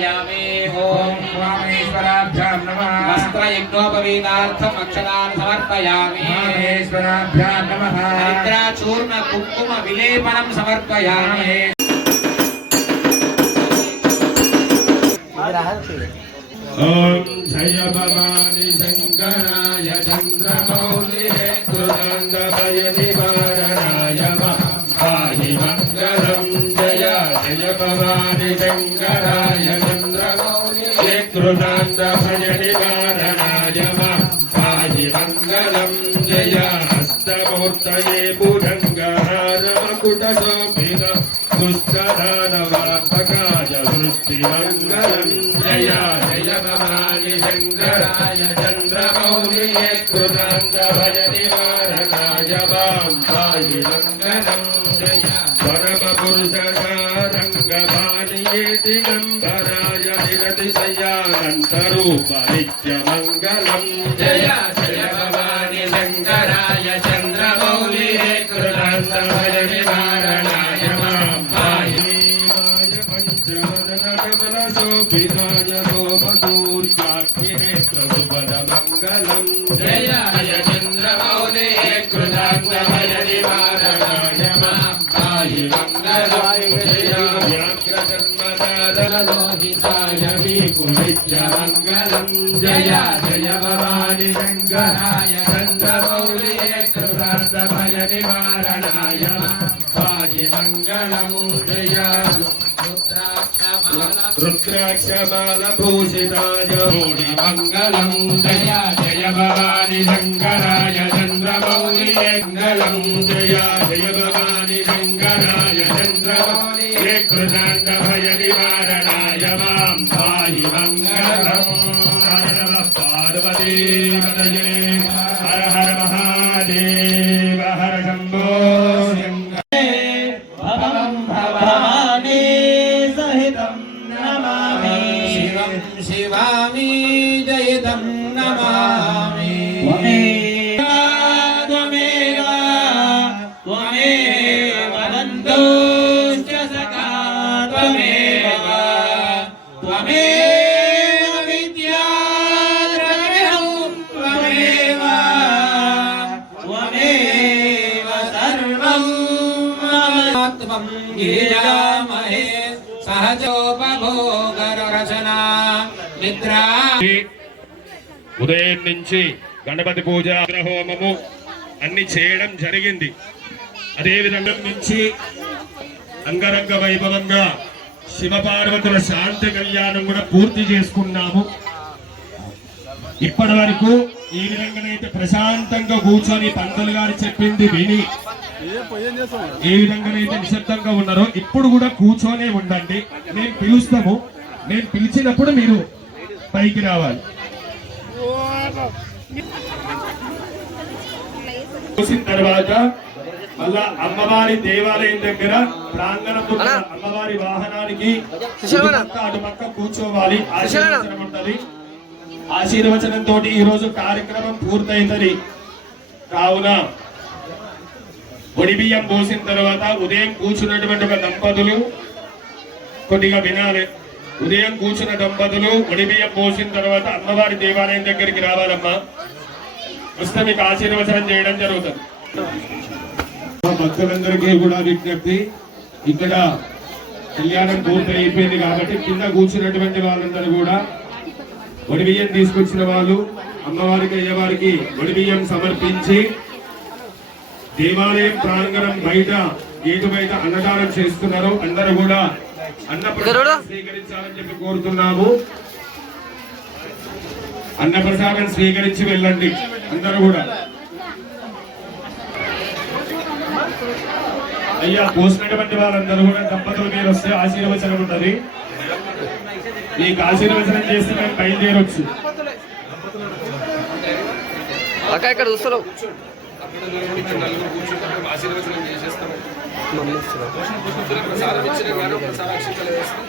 समर्पयामि ओम स्वामेश्वराभ्यां नमः वस्त्रयज्ञोपवीतार्थम् अक्षतान् समर्पयामि स्वामेश्वराभ्यां नमः हरिद्राचूर्ण कुङ्कुम विलेपनं समर्पयामि ओम जय भवानी शंकराय चंद्रमौलि कृतांगभय निवारणाय पाहि मंगलम जय जय भवानी शंकराय चंद्रमौलि कृतांगभय निवारणाय पाहि मंगलम जय हस्तमूर्तये भुजंगहार मकुटशोभित दुष्टदानवान्तकाय सृष्टिमङ्गलम् जय जय भवानी शङ्कराय चन्द्रमौलि कृतान्तभय निवारणाय वां पाहि मङ्गलम् जय परमपुरुषसारङ्गपाणिये दिगम्बराय निरतिशयानन्तरूप नित्यमङ्गलम् जय जय भवानी शङ्कराय चन्द्रमौलि कृतान्तभय निवारणाय शोभिताय सोमसूर्याग्निनेत्रसुपदमङ्गलम् जय जय चन्द्रमौले कृतान्तभय निवारणाय पाहि मङ्गलम् जय व्याघ्रजन्मदादलोहिताय विकुलित्यमङ्गलम् जय जय भवानी शङ्कराय चन्द्रमौले कृतान्तभय निवारणाय पाहि मङ्गलम् जय रुद्राक्षमालभूषिताय मंगलम जय जय भवानी शंकराय चंद्रमौलि मंगलम जय जय भवानी शंकराय चंद्रमौलि कृतान्तभय निवारणाय मां पाहि मंगलम पार्वती पतये हर हर महादेव हर शंभो शिवामि जयदं नमामि त्वमेव बन्धुश्च सखा त्वमेव विद्या द्रविणं त्वमेव सर्वं त्वं गिरिजामहे सहजोपभोगरचना निद्रा ఉదయం నుంచి గణపతి పూజ హోమము అన్ని చేయడం జరిగింది. అదేవిధంగా నుంచి అంగరంగ వైభవంగా శివపార్వతుల శాంతి కళ్యాణం కూడా పూర్తి చేసుకున్నాము. ఇప్పటి వరకు ఈ విధంగానైతే ప్రశాంతంగా కూర్చొని పంతులు గారు చెప్పింది విని ఏ విధంగానైతే నిశ్శబ్దంగా ఉన్నారో ఇప్పుడు కూడా కూర్చొనే ఉండండి. మేము పిలుస్తాము, మేము పిలిచినప్పుడు మీరు పైకి రావాలి. చూసిన తర్వాత మళ్ళా అమ్మవారి దేవాలయం దగ్గర ప్రాంగణంలో అమ్మవారి వాహనానికి అటుపక్క కూర్చోవాలి. ఆశీర్వచనం ఉంటది. ఆశీర్వచనంతో ఈ రోజు కార్యక్రమం పూర్తయిందని కావున ఒడి బియ్యం పోసిన తర్వాత ఉదయం కూర్చున్నటువంటి ఒక దంపతులు కొద్దిగా వినాలి. ఉదయం కూర్చున్న దంపతులు ఒడి బియ్యం పోసిన తర్వాత అమ్మవారి దేవాలయం దగ్గరికి రావాలమ్మా. వస్తే మీకు ఆశీర్వచనం చేయడం జరుగుతుంది. భక్తులందరికీ కూడా విజ్ఞప్తి, ఇక్కడ కళ్యాణం పూర్తి అయిపోయింది కాబట్టి కింద కూర్చున్నటువంటి వాళ్ళందరూ కూడా ఒడి బియ్యం తీసుకొచ్చిన వాళ్ళు అమ్మవారికి అయ్యవారికి ఒడి బియ్యం సమర్పించి దేవాలయం ప్రాంగణం బయట గేటు బయట అన్నదానం చేస్తున్నారు. అందరూ కూడా అన్నప్రసాదం స్వీకరించాలని చెప్పి కోరుతున్నాము. అన్నప్రసాదం స్వీకరించి వెళ్ళండి అందరూ కూడా. అయ్యా పోసినటువంటి వాళ్ళందరూ కూడా దంపతుల మీద వస్తే ఆశీర్వచనం ఉంటది. నీకు ఆశీర్వచనం చేస్తే మేము బయలుదేరొచ్చు. ఇక్కడ చూస్తారు ఆశీర్వచనం చేసేస్తాము. ప్రసాదం ఇచ్చిన గారు ప్రసాదాక్షింతలు వేస్తాం.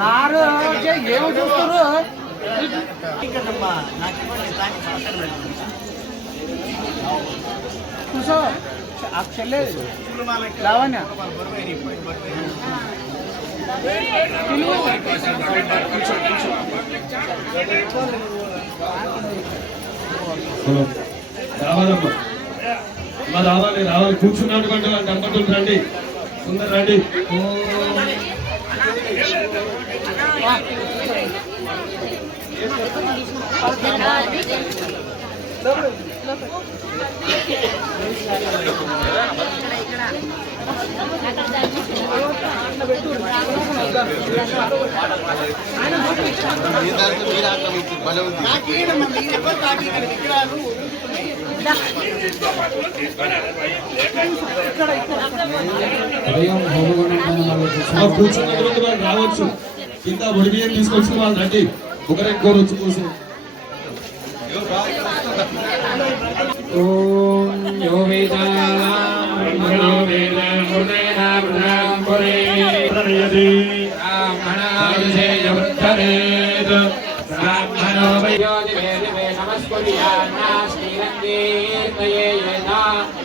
రారు ఏమో చూస్తారు కూర్చో చెల్లేదు లావణ్య రావాలమ్మా మా రావాలి రావాలి కూర్చున్నటువంటి వాళ్ళు దంపతులు రండి సుందర్ రండి కూర్చున్నటువంటి వాళ్ళు రావచ్చు కింద ఒడి బియ్యం తీసుకొచ్చిన వాళ్ళు రండి ఒకరికొకరు వచ్చి కూర్చో ఓం యో బ్రాహ్మణో వయో దివే దివే నమస్కుర్యాన్నా శ్రీరంగేర్తయే యదా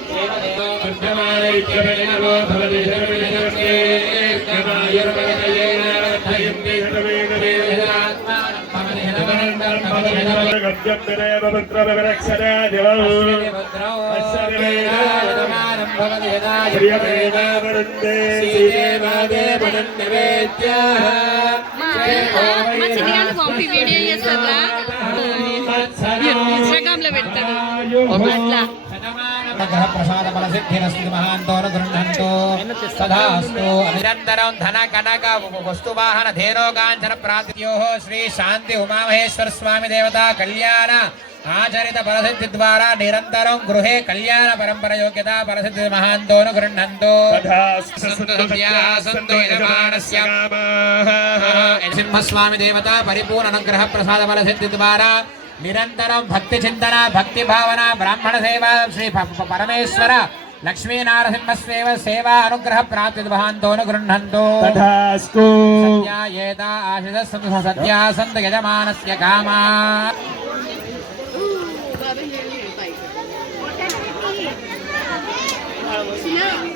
దేవదేవో బుద్ధమానైత్యవేనవో భవతి సర్వేశ్వరేర్తమాయుర్వేదయేన వర్థయంతి సర్వేదవేదనాత్మానం భవతి హరవరందరం భవతి గద్యప్పిరేవ పుత్రవిరక్షరాదివం అస్సర్వేదాయతమానం భవతి యదాయ ప్రియమేవావరుందే శ్రీదేవాదేవనన్నివేద్యాః మా చిన్నగాళ్ళు పంపి వీడియో చేస్తారా ఇన్స్టాగ్రామ్ లో పెడతారు అట్లా ప్రసాద బల సిద్ధిరస్తు మహాంతో గృహంతో సదాస్తు నిరంతరం ధన కనక వస్తువాహన ధేనోకాంచన ప్రాప్త్యోః శ్రీ శాంతి ఉమామహేశ్వర స్వామి దేవతా కళ్యాణ ఆచరిత ఫలసిద్ధి ద్వారా నిరంతరం గృహే కళ్యాణ పరంపర యోగ్యత ఫలసిద్ధి మహాంతో గృహంతో సింహస్వామి దేవత పరిపూర్ణ అనుగ్రహ ప్రసాద బల సిద్ధి ద్వారా నిరంతరం భక్తి చింతన భక్తి భావన బ్రాహ్మణ సేవ శ్రీ పరమేశ్వర లక్ష్మీనారసింహస్వేవ సేవా అనుగ్రహ ప్రాప్తి మహాంతోను గృహంతో సత్యాయేత ఆశిషస్సంతు సత్యా సంతు యజమానస్య కామా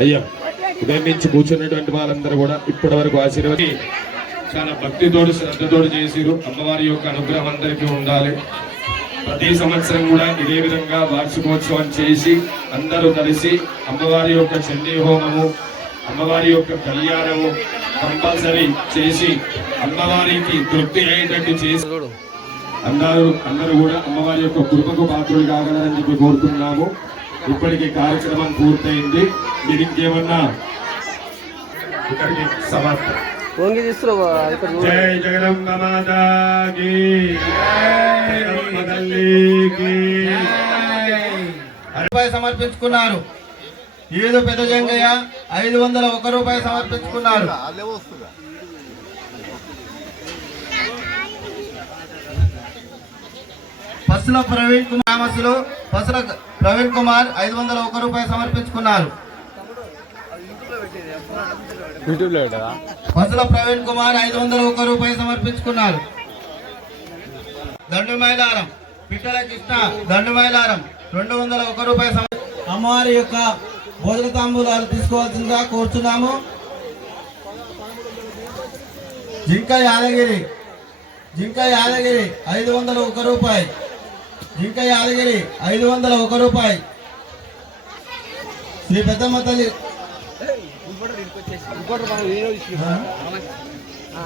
అయ్యా ఉదయం నుంచి కూర్చున్నటువంటి వాళ్ళందరూ కూడా ఇప్పటి వరకు ఆశీర్వది చాలా భక్తితోడు శ్రద్ధతోడు చేసిరు అమ్మవారి యొక్క అనుగ్రహం అందరికీ ఉండాలి ప్రతి సంవత్సరం కూడా ఇదే విధంగా వార్షికోత్సవం చేసి అందరూ కలిసి అమ్మవారి యొక్క చండీ హోమము అమ్మవారి యొక్క కళ్యాణము కంపల్సరీ చేసి అమ్మవారికి తృప్తి అయ్యేటట్టు చేసి అందరూ కూడా అమ్మవారి యొక్క కృపకు పాత్రలు కాగలరని చెప్పి కోరుతున్నాము. ఇప్పటికి కార్యక్రమం పూర్తయింది. మీరు ఇంకేమన్నా ఇక్కడికి సమాప్తం. జై జగదంబ మాతాకి రూపాయి సమర్పించుకున్నారు. ఏడు పెద్ద జంగయ్య 501 రూపాయి సమర్పించుకున్నారు. పసుల ప్రవీణ్ కుమార్ పసుల ప్రవీణ్ కుమార్ 501 రూపాయి సమర్పించుకున్నారు. పసుల ప్రవీణ్ కుమార్ 501 రూపాయి సమర్పించుకున్నారు. దండుమైలారం పిట్టల కృష్ణ దండుమైలారం 201 రూపాయి అమ్మవారి యొక్క భోజన తాంబూలాలు తీసుకోవాల్సిందిగా కోరుతున్నాము. జింక యాదగిరి 501 రూపాయి. జింక యాదగిరి 501 రూపాయి. శ్రీ పెద్దమ్మ తల్లి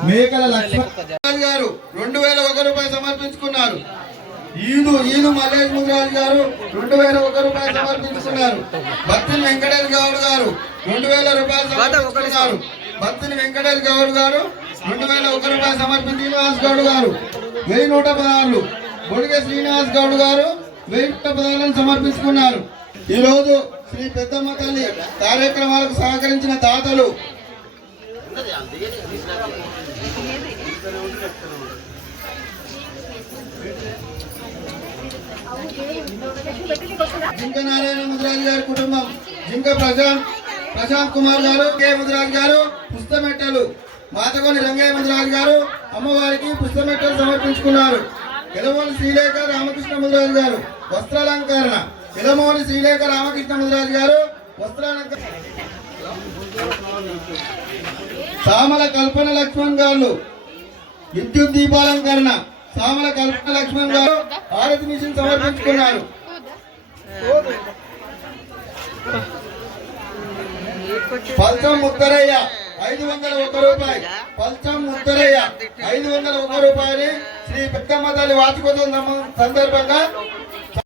మేకల లక్ష్మణ్ గారు 2001 రూపాయి సమర్పించుకున్నారు. ఈదు మల్లేష్ ముదిరాజు గారు 2001 రూపాయి సమర్పించుకున్నారు. భక్తుని వెంకటేష్ గౌడ్ గారు 2000 రూపాయలు సమర్పించుకున్నారు. భక్తుని వెంకటేష్ గౌడ్ గారు 2001 రూపాయలు సమర్పించి శ్రీనివాస్ గౌడ్ గారు 1116. బొడిగ శ్రీనివాస్ గౌడ్ గారు 1116 సమర్పించుకున్నారు. ఈ రోజు శ్రీ పెద్దమ్మ తల్లి కార్యక్రమాలకు సహకరించిన దాతలు జింక నారాయణ ముదిరాజు గారి కుటుంబం, జింక ప్రశాంత్ కుమార్ గారు, కె ముదిరాజు గారు, పుస్తమెట్టలు మాతగోని రంగయ్య ముదిరాజు గారు అమ్మవారికి పుష్పమెట్టలు సమర్పించుకున్నారు. ఎలమోని శ్రీలేఖ రామకృష్ణ ముదిరాజు గారు వస్త్రాలంకరణ. ఎలమోని శ్రీలేఖ రామకృష్ణ ముదిరాజు గారు వస్త్రాలంకరణ. సామల కల్పన లక్ష్మణ్ గారు విద్యుత్ దీపాలంకరణ. సామల కల్పన లక్ష్మణ్ గారు ఆరతి మిషన్ సమర్పించుకున్నారు. పల్చం ముత్తరయ్య 501 రూపాయలు. పల్చం ముత్తరయ్య 501 రూపాయలు శ్రీ పెద్దమ్మ తల్లి వార్షికోత్సవం సందర్భంగా